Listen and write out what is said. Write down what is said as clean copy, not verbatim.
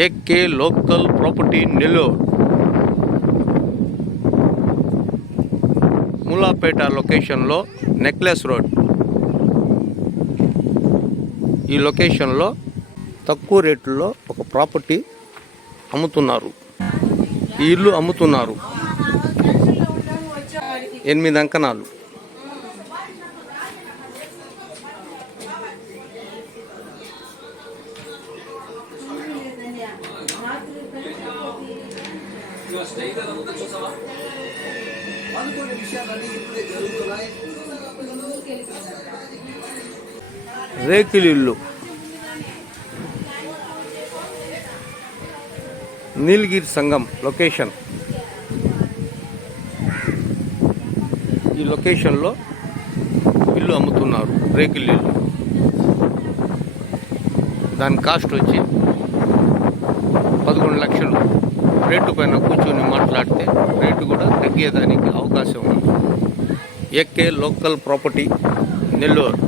AK local property Nellore Mulapeta లొకేషన్లో necklace road. ఈ లొకేషన్లో తక్కువ రేట్లలో ఒక ప్రాపర్టీ అమ్ముతున్నారు. ఈ ఇల్లు అమ్ముతున్నారు 8 అంకణాలు. రేకులిల్లు నీలగిరి సంఘం లొకేషన్. ఈ లొకేషన్లో ఇల్లు అమ్ముతున్నారు రేకులిల్లు. దాని కాస్ట్ వచ్చి 11 లక్షలు. రేటు పైన కూర్చొని మాట్లాడితే రేటు కూడా తగ్గేదానికి అవకాశం ఉంది. AK local property Nellore.